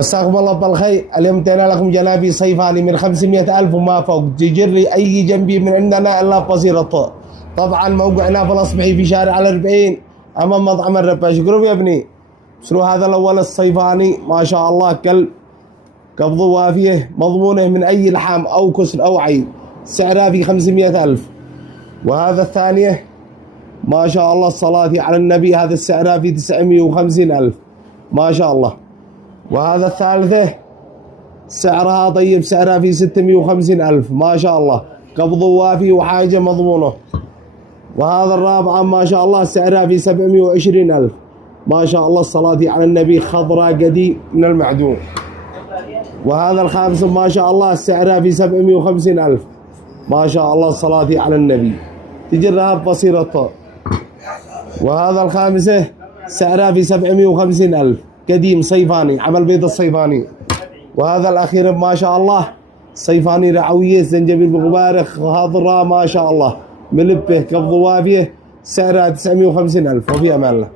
مساكم الله بالخير. اليوم جينا لكم جنابي صيفاني من 500,000 وما فوق، تجري أي جنبي من عندنا إلا بصير الطاء. طبعا موقعنا في الأصبحي في شارع ال40 أمام مطعم الرباش. قرب يا ابني. شنو هذا الأول الصيفاني ما شاء الله، كلب قبضه وافية مضمونة من أي لحام أو كسر أو عيب، سعرها في 500,000. وهذا الثانية ما شاء الله الصلاة على النبي، هذا سعرها في 950,000 ما شاء الله. وهذا الثالثة سعرها طيب، سعرها في 650,000 ما شاء الله، قبض وافي وحاجة مضمونة. وهذا الرابعة ما شاء الله سعرها في 720,000 ما شاء الله الصلاة على النبي، خضراء قديم من المعدوم. وهذا الخامس ما شاء الله سعرها في 750,000 ما شاء الله الصلاة على النبي، تجرها بصير الطاء. وهذا الخامسة سعرها في 750,000 قديم صيفاني، عمل بيض الصيفاني. وهذا الأخير ما شاء الله صيفاني رعوية، زنجبيل بغبارخ خضراء ما شاء الله، ملبه قبض وافية، سعرها 950,000. وفي أمان الله.